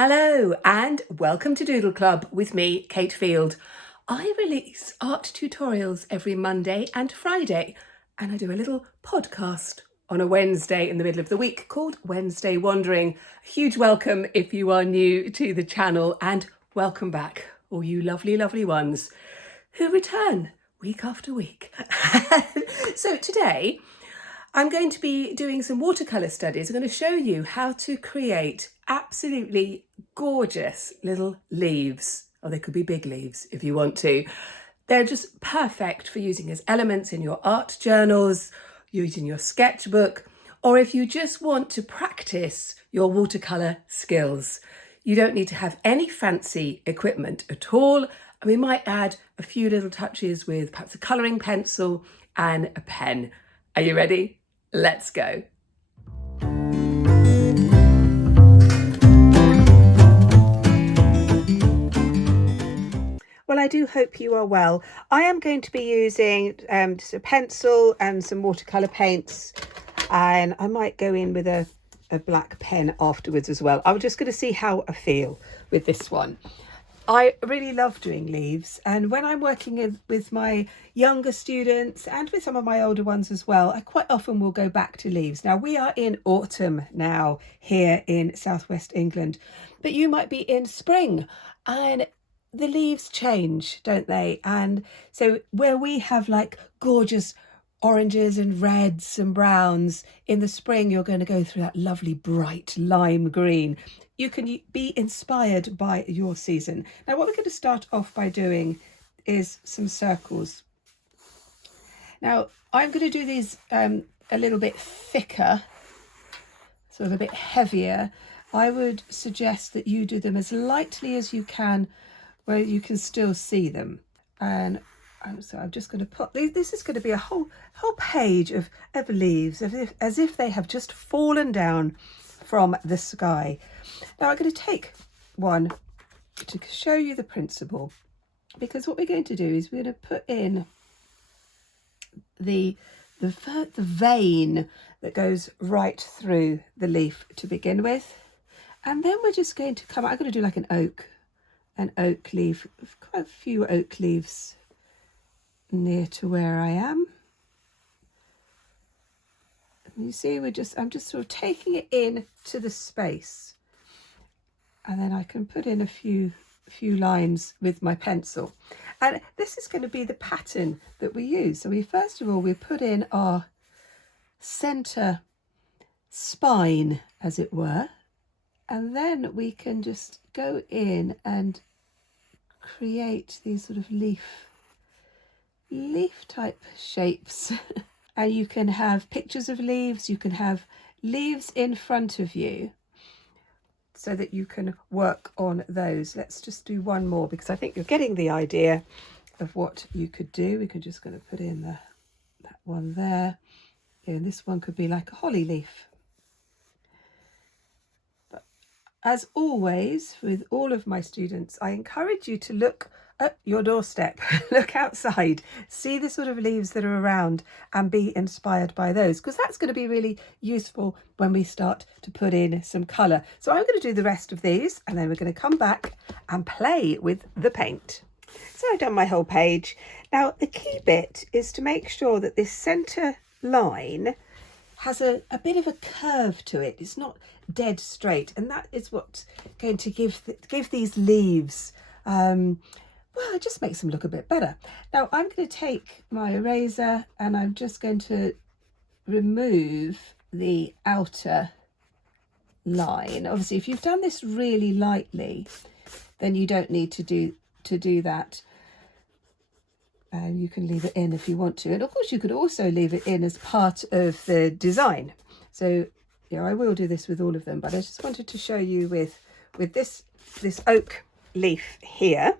Hello and welcome to Doodle Club with me, Kate Field. I release art tutorials every Monday and Friday, and I do a little podcast on a Wednesday in the middle of the week called Wednesday Wandering. A huge welcome if you are new to the channel, and welcome back, all you lovely, lovely ones who return week after week. So today, I'm going to be doing some watercolour studies. I'm going to show you how to create absolutely gorgeous little leaves, or they could be big leaves if you want to. They're just perfect for using as elements in your art journals, using your sketchbook, or if you just want to practice your watercolour skills. You don't need to have any fancy equipment at all. And we might add a few little touches with perhaps a colouring pencil and a pen. Are you ready? Let's go. Well, I do hope you are well. I am going to be using just a pencil and some watercolour paints, and I might go in with a black pen afterwards as well. I'm just going to see how I feel with this one. I really love doing leaves, and when I'm working with my younger students and with some of my older ones as well, I quite often will go back to leaves. Now, we are in autumn now here in southwest England, but you might be in spring, and the leaves change, don't they? And so where we have like gorgeous oranges and reds and browns, in the spring you're going to go through that lovely bright lime green. You can be inspired by your season. Now what we're going to start off by doing is some circles. Now I'm going to do these a little bit thicker, sort of a bit heavier. I would suggest that you do them as lightly as you can, where you can still see them. And so I'm just going to put these. This is going to be a whole page of leaves, as if they have just fallen down from the sky. Now I'm going to take one to show you the principle, because what we're going to do is we're going to put in the vein that goes right through the leaf to begin with, and then we're just going to come. I'm going to do like an oak leaf, quite a few oak leaves near to where I am. And you see, I'm just sort of taking it in to the space, and then I can put in a few lines with my pencil. And this is going to be the pattern that we use. So first of all we put in our center spine, as it were, and then we can just go in and create these sort of leaf type shapes. And you can have pictures of leaves, you can have leaves in front of you so that you can work on those. Let's just do one more, because I think you're getting the idea of what you could do. We can just going to put in that one there, and this one could be like a holly leaf. But as always with all of my students, I encourage you to look at your doorstep, look outside, see the sort of leaves that are around and be inspired by those, because that's going to be really useful when we start to put in some colour. So I'm going to do the rest of these, and then we're going to come back and play with the paint. So I've done my whole page. Now the key bit is to make sure that this centre line has a bit of a curve to it. It's not dead straight, and that is what's going to give these leaves well, it just makes them look a bit better. Now I'm going to take my eraser and I'm just going to remove the outer line. Obviously, if you've done this really lightly, then you don't need to do that. And you can leave it in if you want to. And of course, you could also leave it in as part of the design. So, yeah, I will do this with all of them, but I just wanted to show you with this oak leaf here.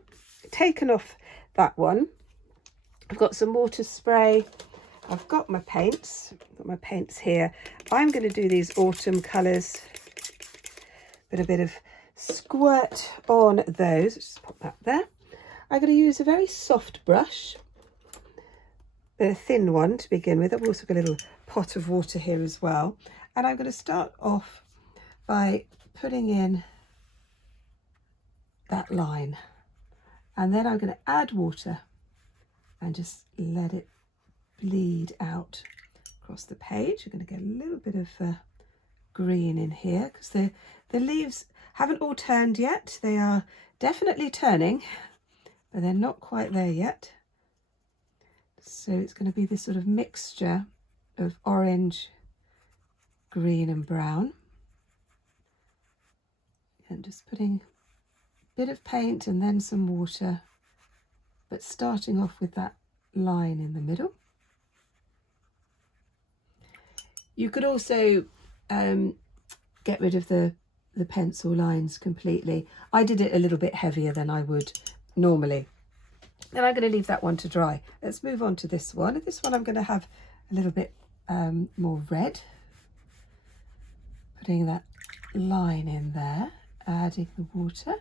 Taken off that one. I've got some water spray. I've got my paints. I've got my paints here. I'm going to do these autumn colours. Put a bit of squirt on those. Just pop that there. I'm going to use a very soft brush, a thin one to begin with. I've also got a little pot of water here as well. And I'm going to start off by putting in that line. And then I'm going to add water and just let it bleed out across the page. You're going to get a little bit of green in here because the leaves haven't all turned yet. They are definitely turning, but they're not quite there yet. So it's going to be this sort of mixture of orange, green and brown. And just putting a bit of paint and then some water, but starting off with that line in the middle. You could also get rid of the pencil lines completely. I did it a little bit heavier than I would normally. And I'm going to leave that one to dry. Let's move on to this one. This one I'm going to have a little bit more red. Putting that line in there, adding the water.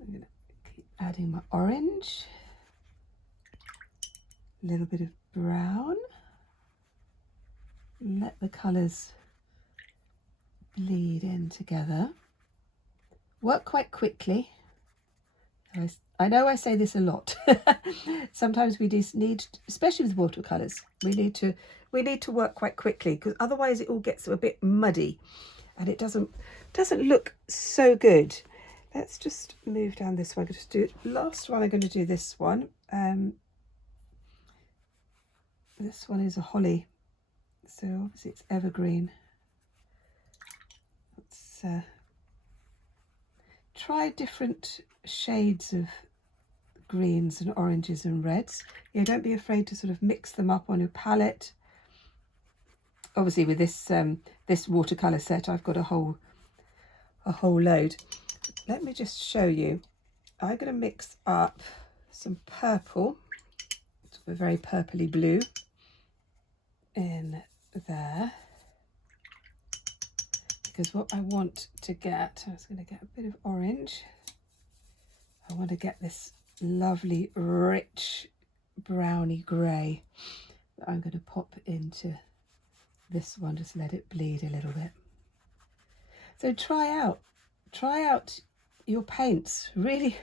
I'm going to keep adding my orange. A little bit of brown. Let the colours bleed in together. Work quite quickly. I know I say this a lot. Sometimes we just need, especially with watercolours, we need to work quite quickly because otherwise it all gets a bit muddy and it doesn't look so good. Let's just move down this one. I'm going to do last one. I'm going to do this one. This one is a holly, so obviously it's evergreen. Let's try different shades of greens and oranges and reds. Yeah, don't be afraid to sort of mix them up on your palette. Obviously with this this watercolor set I've got a whole load. Let me just show you. I'm going to mix up some purple, it's a very purpley blue in there, because what I want to get, I was going to get a bit of orange. I want to get this lovely rich browny grey that I'm going to pop into this one. Just let it bleed a little bit. So try out your paints. Really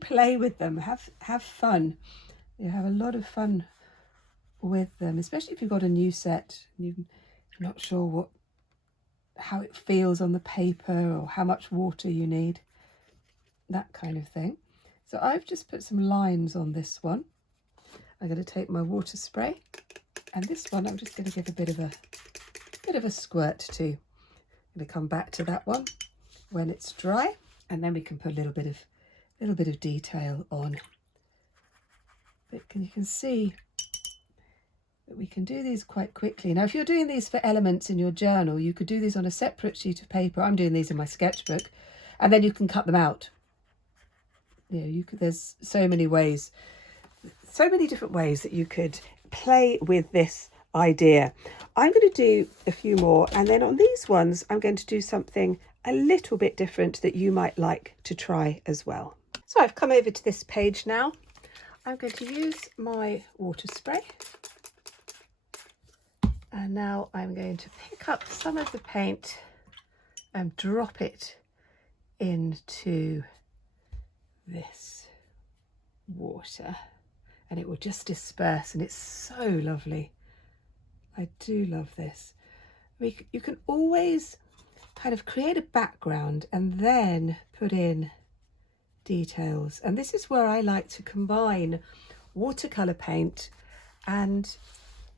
play with them. Have fun. You have a lot of fun with them, especially if you've got a new set and you're not sure how it feels on the paper or how much water you need, that kind of thing. So I've just put some lines on this one. I'm going to take my water spray, and this one I'm just going to give a bit of a squirt to. I'm going to come back to that one when it's dry, and then we can put a little bit of detail on. But you can see that we can do these quite quickly. Now, if you're doing these for elements in your journal, you could do these on a separate sheet of paper. I'm doing these in my sketchbook, and then you can cut them out. You know, there's so many ways, so many different ways that you could play with this idea. I'm going to do a few more, and then on these ones I'm going to do something a little bit different that you might like to try as well. So I've come over to this page now. I'm going to use my water spray, and now I'm going to pick up some of the paint and drop it into this water, and it will just disperse, and it's so lovely. I do love this. You can always kind of create a background and then put in details, and this is where I like to combine watercolor paint and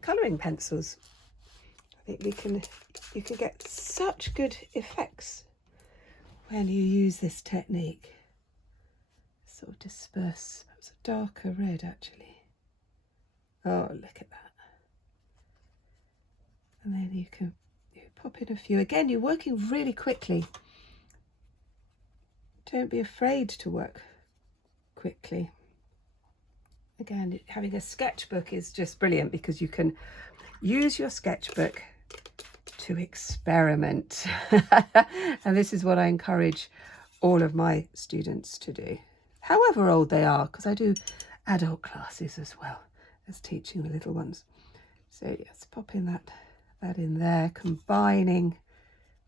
colouring pencils. I think you can get such good effects when you use this technique. Sort of disperse, perhaps a darker red actually. Oh, look at that. And then you pop in a few. Again, you're working really quickly. Don't be afraid to work quickly. Again, having a sketchbook is just brilliant because you can use your sketchbook to experiment. And this is what I encourage all of my students to do, however old they are, because I do adult classes as well as teaching the little ones. So yes, popping that in there, combining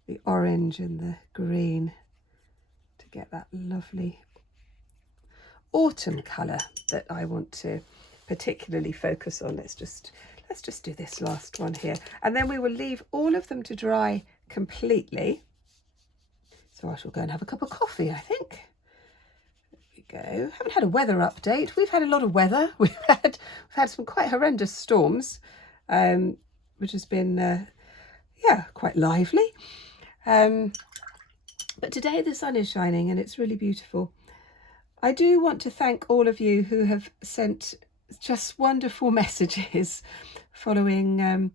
the orange and the green get that lovely autumn colour that I want to particularly focus on. Let's just do this last one here, and then we will leave all of them to dry completely. So I shall go and have a cup of coffee, I think. There we go. Haven't had a weather update. We've had a lot of weather. We've had some quite horrendous storms, which has been yeah, quite lively. But today the sun is shining and it's really beautiful. I do want to thank all of you who have sent just wonderful messages following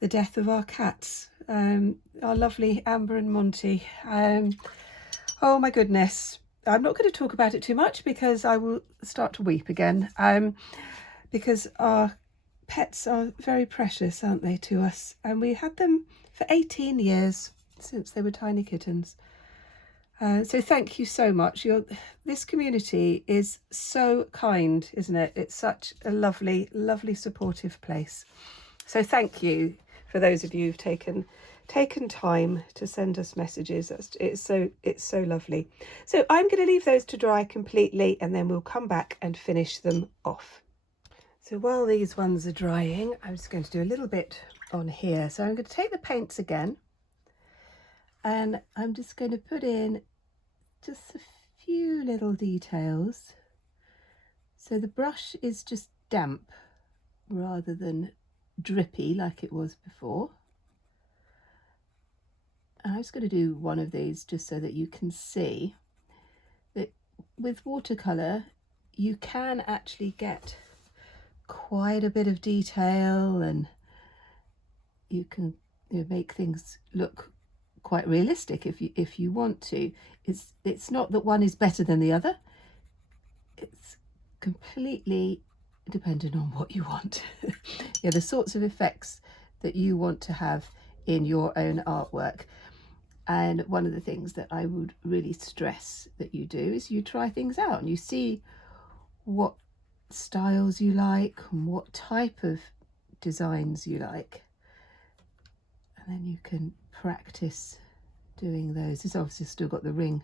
the death of our cats, our lovely Amber and Monty. Oh my goodness. I'm not going to talk about it too much because I will start to weep again, because our pets are very precious, aren't they, to us? And we had them for 18 years, since they were tiny kittens. So thank you so much. This community is so kind, isn't it? It's such a lovely, lovely supportive place. So thank you for those of you who've taken time to send us messages. It's so lovely. So I'm going to leave those to dry completely and then we'll come back and finish them off. So while these ones are drying, I'm just going to do a little bit on here. So I'm going to take the paints again and I'm just going to put in just a few little details. So the brush is just damp rather than drippy like it was before. And I'm just going to do one of these just so that you can see that with watercolour you can actually get quite a bit of detail, and you can make things look quite realistic if you want to. It's not that one is better than the other. It's completely dependent on what you want. Yeah, the sorts of effects that you want to have in your own artwork. And one of the things that I would really stress that you do is you try things out and you see what styles you like and what type of designs you like, and then you can practice doing those. It's obviously still got the ring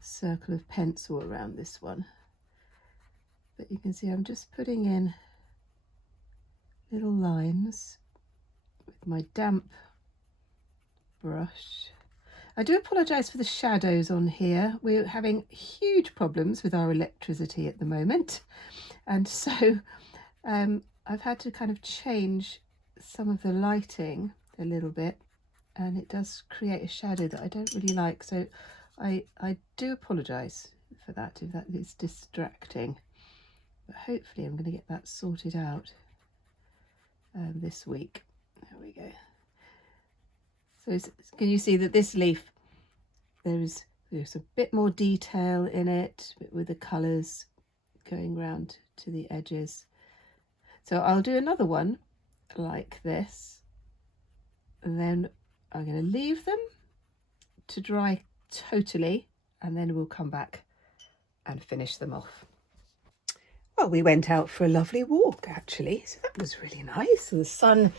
circle of pencil around this one, but you can see I'm just putting in little lines with my damp brush. I do apologise for the shadows on here. We're having huge problems with our electricity at the moment, and so I've had to kind of change some of the lighting a little bit, and it does create a shadow that I don't really like, so I do apologise for that if that is distracting, but hopefully I'm going to get that sorted out this week. There we go. So can you see that this leaf, there's a bit more detail in it with the colours going round to the edges. So I'll do another one like this, and then I'm going to leave them to dry totally, and then we'll come back and finish them off. Well, we went out for a lovely walk actually, so that was really nice. And the sun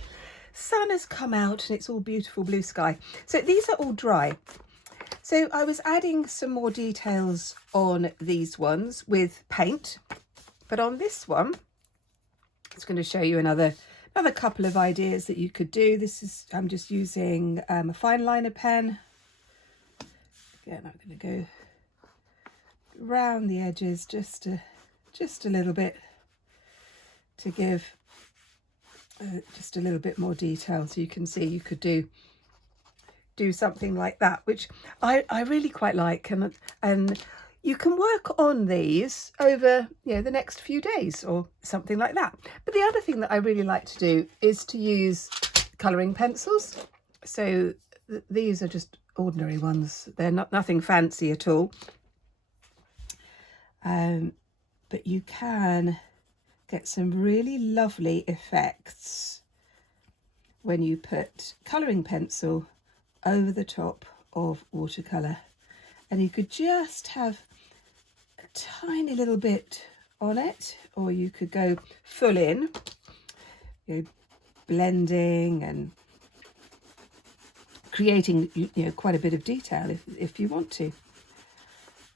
has come out and it's all beautiful blue sky. So these are all dry. So I was adding some more details on these ones with paint, but on this one, it's going to show you another couple of ideas that you could do. I'm just using a fine liner pen. Again, I'm going to go round the edges just a little bit to give just a little bit more detail, so you can see you could do something like that, which I really quite like, and you can work on these over the next few days or something like that. But the other thing that I really like to do is to use colouring pencils. So these are just ordinary ones, they're nothing fancy at all, but you can get some really lovely effects when you put colouring pencil over the top of watercolour, and you could just have a tiny little bit on it, or you could go full in, blending and creating quite a bit of detail if you want to.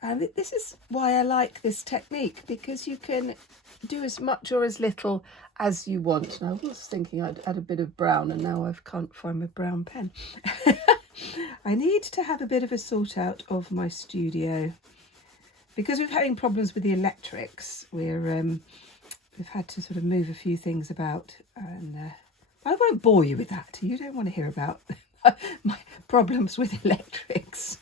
And this is why I like this technique, because you can do as much or as little as you want. Now, I was thinking I'd add a bit of brown, and now I can't find my brown pen. I need to have a bit of a sort out of my studio, because we're having problems with the electrics. We've had to sort of move a few things about, and I won't bore you with that. You don't want to hear about my problems with electrics.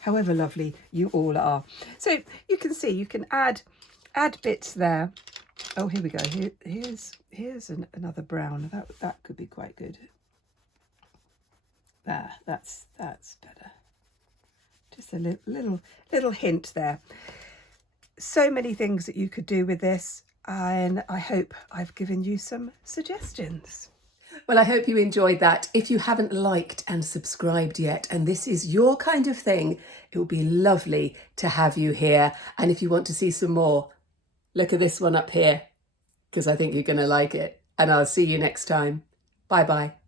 However lovely you all are. So you can see, you can add bits there. Oh, here we go. Here's another brown. That could be quite good. There, that's better. Just a little hint there. So many things that you could do with this, and I hope I've given you some suggestions. Well, I hope you enjoyed that. If you haven't liked and subscribed yet, and this is your kind of thing, it would be lovely to have you here. And if you want to see some more, look at this one up here, because I think you're going to like it. And I'll see you next time. Bye-bye.